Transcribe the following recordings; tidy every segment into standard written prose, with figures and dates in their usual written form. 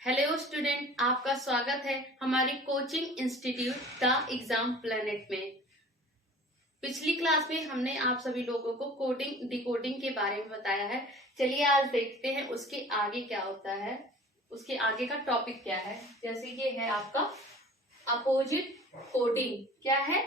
Hello student, आपका स्वागत है हमारे coaching institute the exam planet में। पिछली क्लास में हमने आप सभी लोगों को कोडिंग डिकोडिंग के बारे में बताया है। चलिए आज देखते हैं उसके आगे क्या होता है, उसके आगे का टॉपिक क्या है। जैसे ये है आपका अपोजिट कोडिंग। क्या है?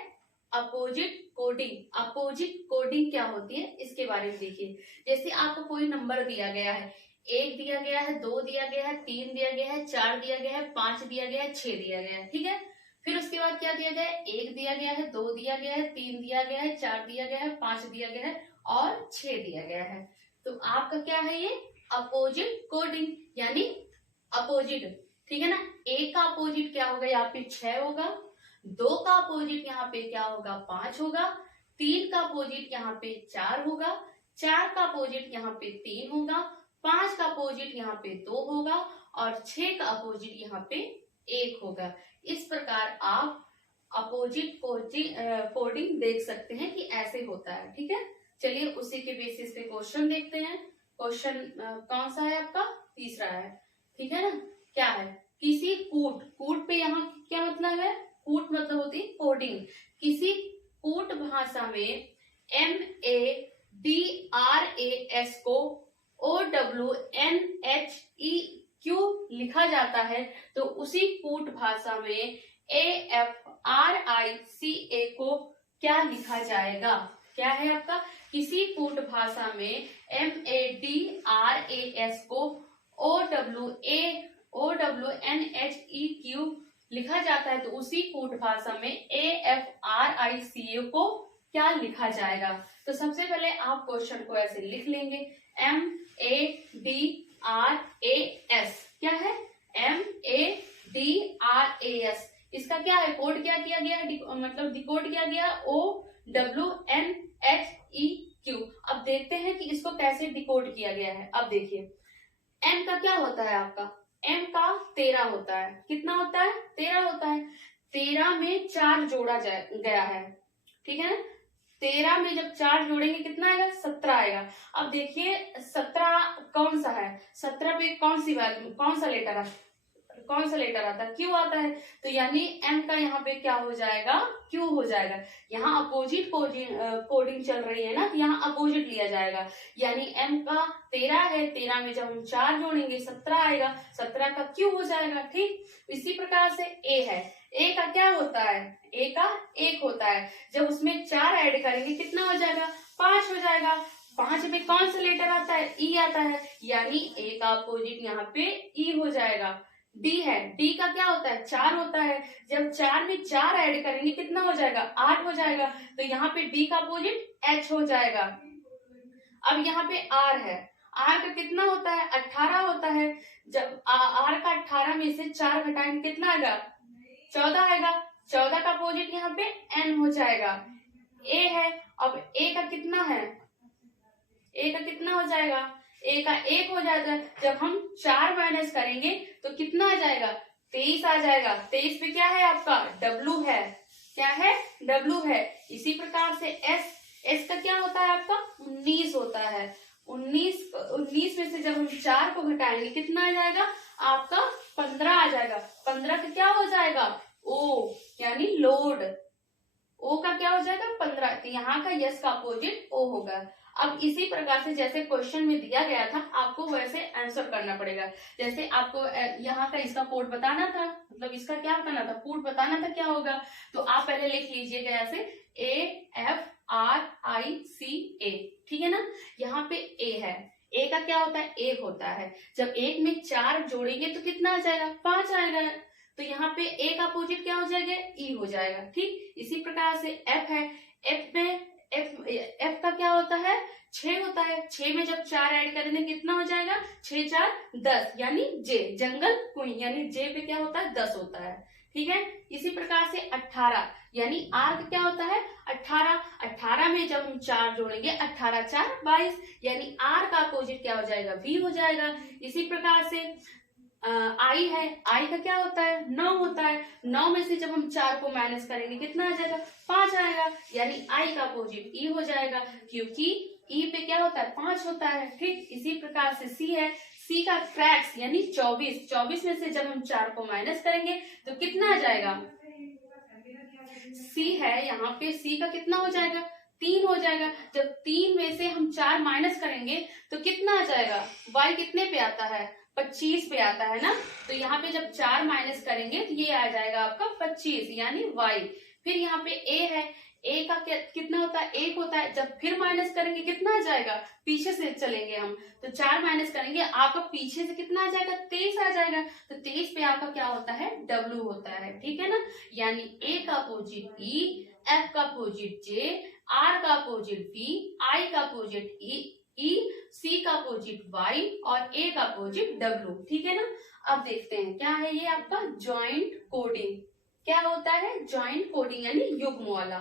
Opposite coding. अपोजिट कोडिंग क्या होती है इसके बारे में देखिए। जैसे आपको कोई नंबर दिया गया है, 1 दिया गया है, 2 दिया गया है, 3 दिया गया है, 4 दिया गया है, 5 दिया गया है, 6 दिया गया है। ठीक है, फिर उसके बाद क्या दिया गया है? 1 दिया गया है, 2 दिया गया है, 3 दिया गया है, 4 दिया गया है, 5 दिया गया है और 6 दिया गया है। तो आपका क्या है? ये अपोजिट कोडिंग यानी अपोजिट। ठीक है ना। 1 का अपोजिट क्या होगा? यहाँ पे 6 होगा। 2 का अपोजिट यहाँ पे क्या होगा? 5 होगा। 3 का अपोजिट यहाँ पे 4 होगा। 4 का अपोजिट यहाँ पे 3 होगा। 5 का अपोजिट यहाँ पे 2 होगा और 6 का अपोजिट यहाँ पे 1 होगा। इस प्रकार आप अपोजिट कोडिंग देख सकते हैं कि ऐसे होता है। ठीक है, चलिए उसी के बेसिस पे क्वेश्चन देखते हैं। क्वेश्चन कौन सा है आपका? तीसरा है। ठीक है ना। क्या है? किसी कूट पे यहाँ क्या मतलब है? कूट मतलब होती है कोडिंग। किसी कूट भाषा में MADRAS को OWNHEQ लिखा जाता है, तो उसी कूट भाषा में AFRICA को क्या लिखा जाएगा? क्या है आपका? किसी कूट भाषा में MADRAS को OWNHEQ लिखा जाता है, तो उसी कूट भाषा में AFRICA को क्या लिखा जाएगा? तो सबसे पहले आप क्वेश्चन को ऐसे लिख लेंगे। MADRAS क्या है? MADRAS इसका क्या है? कोड क्या किया गया है? मतलब डिकोड किया गया OWNHEQ। अब देखते हैं कि इसको कैसे डिकोड किया गया है। अब देखिए, M का क्या होता है आपका? M का 13 होता है। कितना होता है? 13 होता है। 13 में 4 जोड़ा गया है। ठीक है ना। 13 में जब 4 जोड़ेंगे कितना आएगा? 17 आएगा। अब देखिए 17 कौन सा है? 17 पे कौन सा लेटर आता है? क्यू आता है। तो यानी M का यहाँ पे क्या हो जाएगा? क्यू हो जाएगा। यहाँ अपोजिट कोडिंग चल रही है ना, तो यहाँ अपोजिट लिया जाएगा। यानी M का 13 है, 13 में जब हम 4 जोड़ेंगे 17 आएगा, 17 का क्यू हो जाएगा। ठीक, इसी प्रकार से A है। A का क्या होता है? A का 1 होता है। जब उसमें 4 ऐड करेंगे कितना हो जाएगा? 5 हो जाएगा। 5 में कौन सा लेटर आता है? E आता है। यानी A का अपोजिट यहाँ पे E हो जाएगा। D है। D का क्या होता है? 4 होता है। जब 4 में 4 ऐड करेंगे कितना हो जाएगा? 8 हो जाएगा। तो यहाँ पे D का अपोजिट H हो जाएगा। अब यहाँ पे R है। R का कितना होता है? 18 होता है। जब R का 18 में से 4 घटाएंगे कितना आएगा? 14 आएगा। 14 का अपोजिट यहाँ पे N हो जाएगा। A है। अब A का कितना है? A का कितना हो जाएगा? A का 1 हो जाएगा। जब हम 4 माइनस करेंगे तो कितना आ जाएगा? 23 आ जाएगा। 23 पे क्या है आपका? W है। क्या है? W है। इसी प्रकार से S का क्या होता है आपका? 19 होता है। 19 में से जब हम 4 को घटाएंगे कितना आ जाएगा? आपका 15 आ जाएगा। 15 का क्या हो जाएगा? O यानी लोड। O का क्या हो जाएगा? 15। तो यहाँ का यस का अपोजिट O होगा। अब इसी प्रकार से जैसे क्वेश्चन में दिया गया था आपको वैसे आंसर करना पड़ेगा। जैसे आपको यहाँ का इसका कोड बताना था, मतलब इसका क्या बताना था? कोड बताना था, क्या होगा? तो आप पहले लिख लीजिएगा ऐसे AFRICA। ठीक है ना। यहाँ पे A है। A का क्या होता है? 1 होता है। जब 1 में 4 जोड़ेंगे तो कितना आ जाएगा? 5 आएगा। तो यहाँ पे A का अपोजिट क्या हो जाएगा? E हो जाएगा। ठीक, इसी प्रकार से F है। F में F का क्या होता है? 6 होता है। 6 में जब 4 ऐड करेंगे कितना हो जाएगा? 6 4 10 यानी J जंगल क्वीन, यानी J पे क्या होता है? 10 होता है। ठीक है, इसी प्रकार से 18 यानी R का क्या होता है? 18। 18 में जब हम 4 जोड़ेंगे 18 4 22 यानी R का अपोजिट क्या हो जाएगा? V हो जाएगा। इसी प्रकार से आई है। आई का क्या होता है? 9 होता है। 9 में से जब हम 4 को माइनस करेंगे कितना आ जाएगा? 5 आएगा। यानी आई का अपोजिट ई हो जाएगा, क्योंकि ई पे क्या होता है? 5 होता है। ठीक, इसी प्रकार से सी है। सी का क्रैक्स यानी 24, 24 में से जब हम 4 को माइनस करेंगे तो कितना आ जाएगा, सी है यहाँ पे, सी का कितना हो जाएगा, 3 हो जाएगा। जब 3 में से हम 4 माइनस करेंगे तो कितना आ जाएगा, y कितने पे आता है, 25 पे आता है ना। तो यहाँ पे जब 4 माइनस करेंगे तो ये आ जाएगा आपका 25 यानी y। फिर यहाँ पे a है, a का कितना होता है, 1 होता है। जब फिर माइनस करेंगे कितना आ जाएगा, पीछे से चलेंगे हम तो 4 माइनस करेंगे, आपका पीछे से कितना आ जाएगा, 23 आ जाएगा। तो 23 पे आपका क्या होता है, w होता है, ठीक है ना। यानी a का अपोजिट e, f का अपोजिट j, r का अपोजिट v, i का अपोजिट e, c का अपोजिट y और a का अपोजिट w, ठीक है ना। अब देखते हैं क्या है ये आपका जॉइंट कोडिंग। क्या होता है जॉइंट कोडिंग यानी युग्म वाला,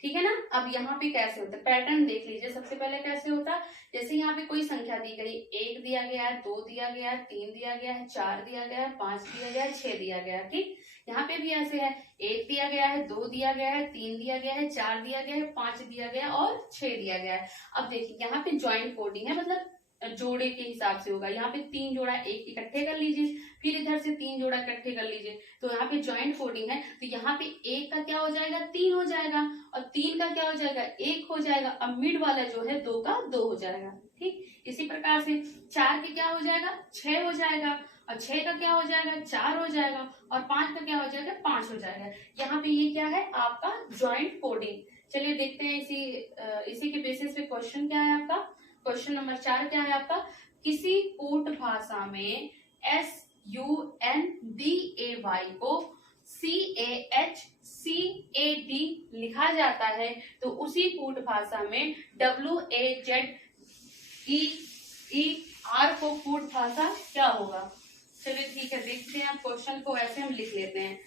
ठीक है ना। अब यहाँ पे कैसे होता है, पैटर्न देख लीजिए। सबसे पहले कैसे होता है, जैसे यहाँ पे कोई संख्या दी गई, 1 दिया गया है, 2 दिया गया है, 3 दिया गया है, 4 दिया गया है, 5 दिया गया है, 6 दिया गया है, ठीक। यहाँ पे भी ऐसे है, 1 दिया गया है, 2 दिया गया है, 3 दिया गया है, 4 दिया गया है, 5 दिया गया है और 6 दिया गया है। अब देखिए यहाँ पे ज्वाइंट कोडिंग है, मतलब जोड़े के हिसाब से होगा। यहाँ पे 3 जोड़ा एक इकट्ठे कर लीजिए, फिर इधर से 3 जोड़ा इकट्ठे कर लीजिए, तो यहाँ पे ज्वाइंट कोडिंग है। तो यहाँ पे 1 का क्या हो जाएगा, 3 हो जाएगा, और 3 का क्या हो जाएगा, 1 हो जाएगा। अब मिड वाला जो है 2 का 2 हो जाएगा, ठीक। इसी प्रकार से 4 के क्या हो जाएगा, 6 हो जाएगा, और 6 का क्या हो जाएगा, 4 हो जाएगा, और 5 का क्या हो जाएगा, 5 हो जाएगा। यहाँ पे ये क्या है आपका ज्वाइंट कोडिंग। चलिए देखते हैं इसी के बेसिस पे क्वेश्चन क्या है आपका। क्वेश्चन नंबर 4 क्या है आपका, किसी कूट भाषा में SUNDAY को CHCAD लिखा जाता है, तो उसी कूट भाषा में WAZER को कूट भाषा क्या होगा। चलिए ठीक है, देखते हैं। आप क्वेश्चन को ऐसे हम लिख लेते हैं,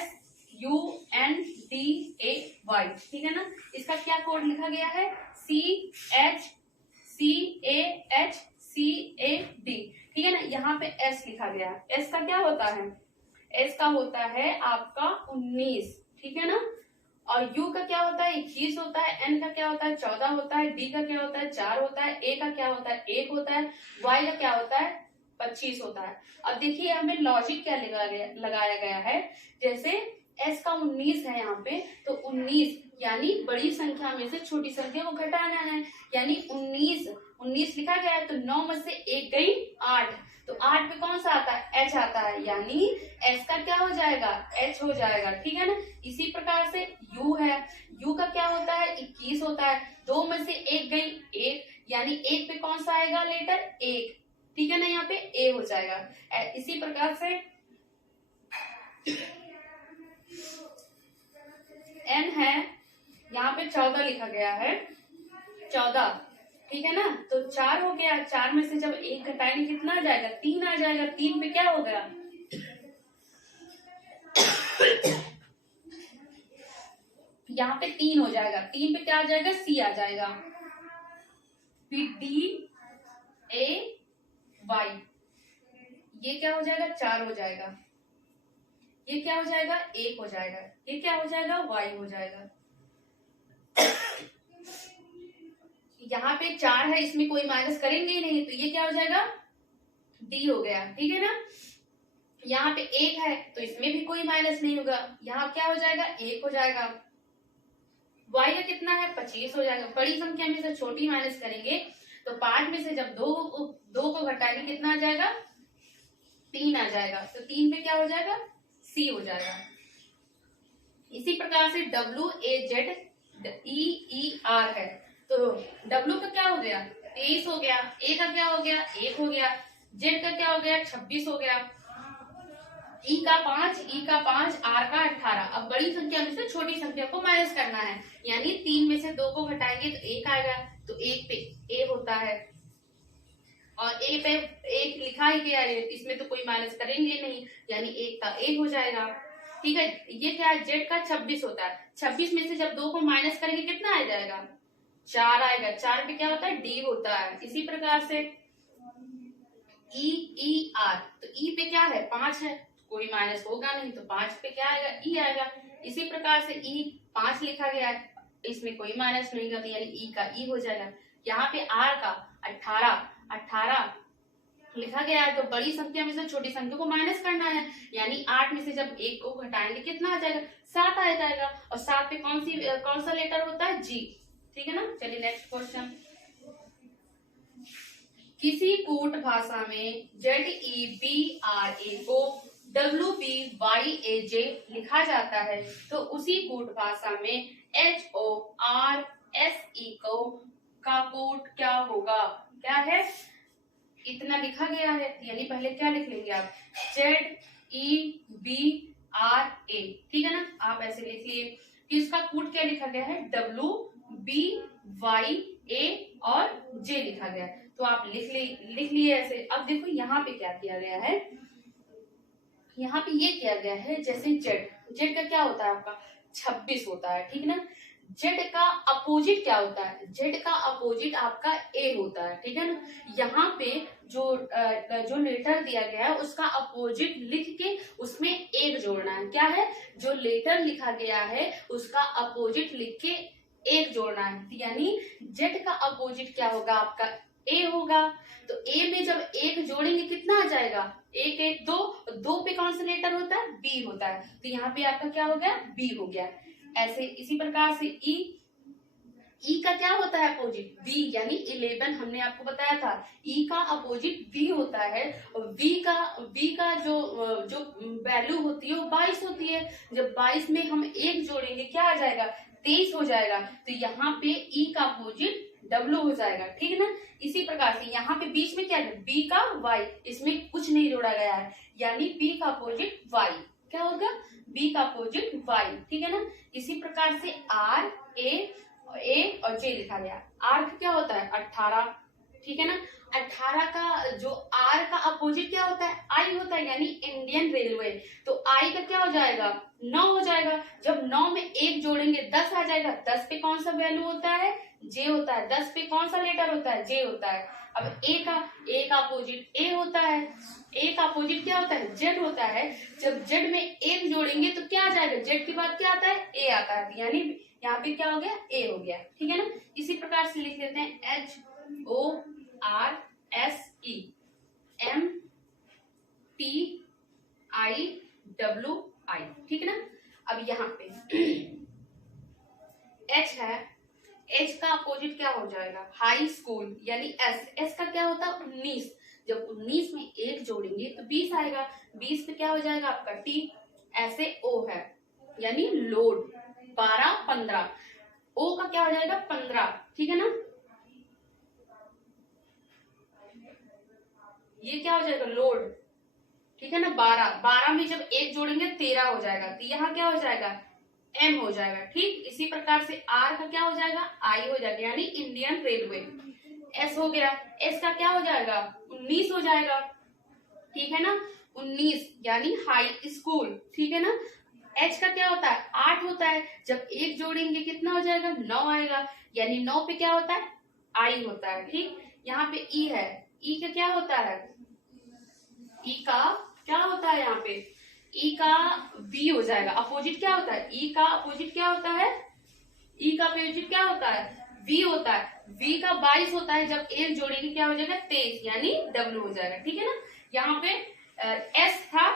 SUNDAY, ठीक है ना। इसका क्या कोड लिखा गया है, CHCAD, ठीक है ना। यहाँ पे S लिखा गया है। S का क्या होता है, S का होता है आपका 19, ठीक है ना। और U का क्या होता है, 21 होता है। N का क्या होता है, 14 होता है। D का क्या होता है, 4 होता है। A का क्या होता है, 1 होता है। Y का क्या होता है, 25 होता है। अब देखिए हमें लॉजिक क्या लगाया गया है, जैसे S का 19 है यहाँ पे, तो 19 यानी बड़ी संख्या में से छोटी संख्या को घटाना है, यानी 19 लिखा गया है, तो 9 में से 1 गई 8, तो 8 पे कौन सा आता है, H आता है, यानी S का क्या हो जाएगा, H हो जाएगा, ठीक है ना। इसी प्रकार से U है, U का क्या होता है, 21 होता है। 2 में से 1 गई 1, यानी 1 पे कौन सा आएगा लेटर, 1, ठीक है ना। यहाँ पे A हो जाएगा। इसी प्रकार से N है, यहाँ पे 14 लिखा गया है, 14, ठीक है ना। तो 4 हो गया, 4 में से जब 1 घटाएंगे कितना आ जाएगा, 3 आ जाएगा। 3 पे क्या हो गया, यहाँ पे 3 हो जाएगा। 3 पे क्या आ जाएगा, C आ जाएगा, फिर DAY, ये क्या हो जाएगा, 4 हो जाएगा। ये क्या हो जाएगा, 1 हो जाएगा। ये क्या हो जाएगा, Y हो जाएगा। यहाँ पे 4 है, इसमें कोई माइनस करेंगे ही नहीं, तो ये क्या हो जाएगा, D हो गया, ठीक है ना। यहाँ पे 1 है, तो इसमें भी कोई माइनस नहीं होगा, यहाँ क्या हो जाएगा, 1 हो जाएगा। Y का कितना है, 25 हो जाएगा। बड़ी संख्या में से छोटी माइनस करेंगे, तो 5 में से जब 2 को घटाएंगे कितना आ जाएगा, 3 आ जाएगा। तो 3 पे क्या हो जाएगा, C हो जाएगा। इसी प्रकार से WAZER है, तो W का क्या हो गया, 23 हो गया। A का क्या हो गया, 1 हो गया। Z का क्या हो गया, 26 हो गया। E का 5, R का 18। अब बड़ी संख्या में से छोटी संख्या को माइनस करना है, यानी 3 में से 2 को घटाएंगे तो 1 आएगा, तो 1 पे A होता है, और A पे 1 लिखा ही गया है, इसमें तो कोई माइनस करेंगे नहीं, यानी 1 का A हो जाएगा, ठीक है। ये क्या है, Z का 26 होता है। 26 में से जब 2 को माइनस करेंगे कितना आ जाएगा, 4 आएगा। 4 पे क्या होता है, D होता है। इसी प्रकार से ER, तो E पे क्या है, 5 है, कोई माइनस होगा नहीं, तो 5 पे क्या आएगा, E आएगा। इसी प्रकार से E 5 लिखा गया है, इसमें कोई माइनस नहीं होगा, तो यानी E का E हो जाएगा। यहाँ पे R का 18 लिखा गया है तो बड़ी संख्या में से छोटी संख्या को माइनस करना है, यानी 8 में से जब 1 को घटाएंगे कितना आ जाएगा, 7 आ जाएगा। और 7 पे कौन सा लेटर होता है, जी। ठीक है ना। चलिए नेक्स्ट क्वेश्चन। किसी कूट भाषा में ZEBRA को WBYAJ लिखा जाता है, तो उसी कूट भाषा में HORSE का कूट क्या होगा, क्या है, इतना लिखा गया है, यानी पहले क्या लिख लेंगे आप, ZEBRA, ठीक है ना। आप ऐसे लिख लिए कि इसका कूट क्या लिखा गया है, WBYA और J लिखा गया है, तो आप लिख लिए ऐसे। अब देखो यहाँ पे क्या किया गया है, यहाँ पे ये किया गया है, जैसे जेड का क्या होता है आपका 26 होता है, ठीक है ना। जेड का अपोजिट क्या होता है, जेड का अपोजिट आपका ए होता है, ठीक है ना। यहाँ पे जो लेटर दिया गया है उसका अपोजिट लिख के उसमें एक जोड़ना है, क्या है, जो लेटर लिखा गया है उसका अपोजिट लिख के एक जोड़ना है, यानी जेड का अपोजिट क्या होगा आपका ए होगा। तो ए में जब एक जोड़ेंगे कितना आ जाएगा, एक एक दो पे कौन सा लेटर होता है, बी होता है, तो यहाँ पे आपका क्या हो गया, बी हो गया। ऐसे इसी प्रकार से ई का क्या होता है अपोजिट, बी, यानी 11 हमने आपको बताया था, ई का अपोजिट बी होता है, और बी का जो वैल्यू होती है वो 22 होती है। जब 22 में हम एक जोड़ेंगे क्या आ जाएगा, 23 हो जाएगा, तो यहाँ पे ई का अपोजिट डब्ल्यू हो जाएगा, ठीक है ना। इसी प्रकार से यहाँ पे बीच में क्या है, बी का वाई, इसमें कुछ नहीं जोड़ा गया है, यानी बी का अपोजिट वाई क्या होगा, बी का अपोजिट वाई, ठीक है ना। इसी प्रकार से आर ए और जे लिखा गया। आर क्या होता है 18, ठीक है ना। 18 का जो आर का अपोजिट क्या होता है, आई होता है, यानी इंडियन रेलवे, तो आई का क्या हो जाएगा 9 हो जाएगा। जब 9 में एक जोड़ेंगे 10 आ जाएगा, 10 पे कौन सा वैल्यू होता है, जे होता है, 10 पे कौन सा लेटर होता है, जे होता है। अब ए का अपोजिट ए होता है, ए का अपोजिट क्या होता है, जेड होता है। जब जेड में एक जोड़ेंगे तो क्या आ जाएगा, जेड के बाद क्या आता है, ए आता है, यानी यहाँ पे क्या हो गया, ए हो गया, ठीक है ना। इसी प्रकार से लिख लेते हैं HORSE MPIWI, ठीक है ना। अब यहाँ पे H है, एच का अपोजिट क्या हो जाएगा, हाई स्कूल, यानी एस का क्या होता है 19, जब 19 में एक जोड़ेंगे तो 20 आएगा, 20 पे क्या हो जाएगा आपका टी, ऐसे ओ है, यानी लोड 12 15, ओ का क्या हो जाएगा 15, ठीक है ना। ये क्या हो जाएगा लोड, ठीक है ना। 12 में जब एक जोड़ेंगे 13 हो जाएगा, तो यहाँ क्या हो जाएगा एम हो जाएगा, ठीक। इसी प्रकार से आर का क्या हो जाएगा, आई हो जाएगा, यानी इंडियन रेलवे। एस हो गया, एस का क्या हो जाएगा 19 हो जाएगा, ठीक है ना, 19 यानी हाई स्कूल, ठीक है ना। एच का क्या होता है 8 होता है, जब एक जोड़ेंगे कितना हो जाएगा 9 आएगा, यानी 9 पे क्या होता है आई होता है, ठीक। यहाँ पे ई है, ई का क्या होता है, ई का क्या होता है, यहाँ पे ई का बी हो जाएगा, अपोजिट क्या होता है, ई का अपोजिट क्या होता है, ई का अपोजिट क्या होता है वी होता है, वी का 22 होता है, जब एक जोड़ेंगे क्या हो जाएगा 23, यानी डब्ल्यू हो जाएगा, ठीक है ना। यहाँ पे एस था,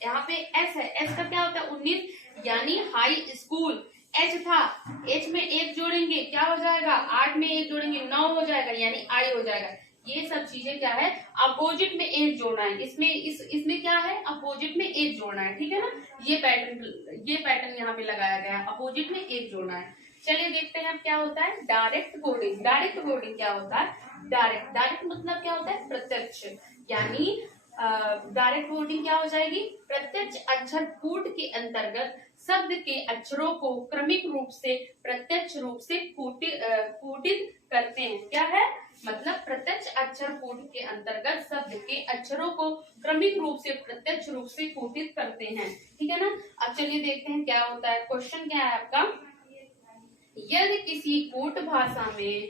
यहाँ पे एस है, एस का क्या होता है 19, यानी हाई स्कूल। एच था, एच में एक जोड़ेंगे क्या हो जाएगा 8 में एक जोड़ेंगे 9 हो जाएगा, यानी आई हो जाएगा। ये सब चीजें क्या है, अपोजिट में एक जोड़ना है, इसमें क्या है अपोजिट में एक जोड़ना है, ठीक है ना। ये पैटर्न यहाँ पे लगाया गया है, अपोजिट में एक जोड़ना है। चलिए देखते हैं अब क्या होता है डायरेक्ट कोडिंग। डायरेक्ट कोडिंग क्या होता है, डायरेक्ट मतलब क्या होता है प्रत्यक्ष, यानी डायरेक्ट कोडिंग क्या हो जाएगी, प्रत्यक्ष अक्षर कूट के अंतर्गत शब्द के अक्षरों को क्रमिक रूप से प्रत्यक्ष रूप से कूटित करते हैं। क्या है मतलब प्रत्यक्ष अक्षर कूट के अंतर्गत शब्द के अक्षरों को क्रमिक रूप से प्रत्यक्ष रूप से कूटित करते हैं, ठीक है ना। अब चलिए देखते हैं क्या होता है। क्वेश्चन क्या है आपका, यदि किसी कूट भाषा में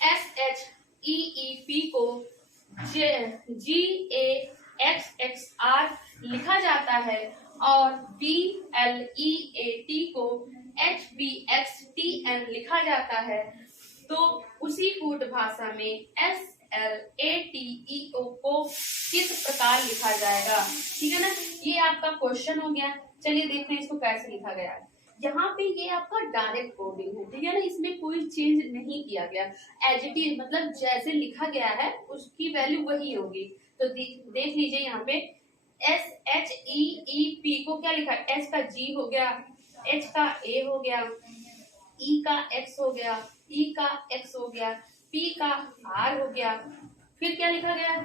SHEEP को GAXXR लिखा जाता है और BLEAT को HBXTN लिखा जाता है, तो उसी कूट भाषा में SLATEO को किस प्रकार लिखा जाएगा, ठीक है ना। ये आपका क्वेश्चन हो गया। चलिए देखते हैं इसको कैसे लिखा गया है। यहाँ पे ये आपका डायरेक्ट कोडिंग है, ठीक है ना, इसमें कोई चेंज नहीं किया गया, एज इट इज, मतलब जैसे लिखा गया है उसकी वैल्यू वही होगी। तो देख लीजिए यहाँ पे SHEEP को क्या लिखा है, S का G हो गया, H का A हो गया, E का X हो गया, E का X हो गया, P का R हो गया, फिर क्या लिखा गया,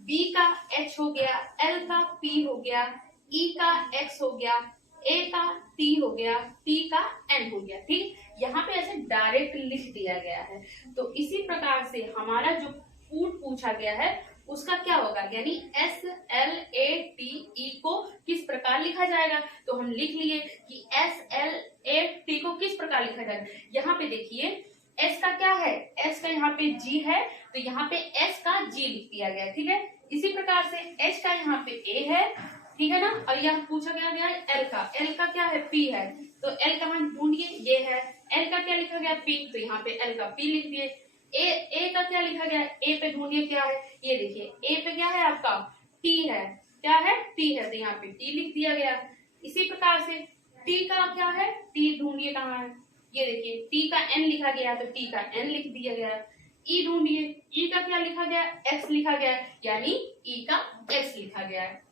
B का H हो गया, L का P हो गया, E का X हो गया, A का T हो गया, T का N हो गया। ठीक, यहाँ पे ऐसे डायरेक्ट लिख दिया गया है। तो इसी प्रकार से हमारा जो पूछा गया है उसका क्या होगा, यानी SLATE को किस प्रकार लिखा जाएगा। तो हम लिख लिए कि SLAT को किस प्रकार लिखा जाएगा। यहाँ पे देखिए S का क्या है, S का यहाँ पे G है, तो यहाँ पे S का G लिख दिया गया, ठीक है। इसी प्रकार से H का यहाँ पे A है, ठीक है ना, और यहाँ पूछा गया है L का क्या है, P है, तो L का मान ढूंढिए, ये है। L का क्या लिखा गया, P, तो यहाँ पे L का P लिख दिए। A का क्या लिखा गया, A पे ढूंढिए क्या है, ये देखिए A पे क्या है आपका T है, क्या है T है, तो यहाँ पे T लिख दिया गया। इसी प्रकार से T का क्या है, T ढूंढिए कहाँ है, ये देखिए T का N लिखा गया, तो T का N लिख दिया गया। E ढूंढिए, E का क्या लिखा गया, X लिखा गया, यानी E का X लिखा गया है।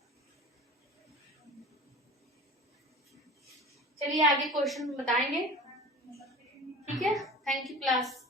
चलिए आगे क्वेश्चन बताएंगे, ठीक है। Thank you class.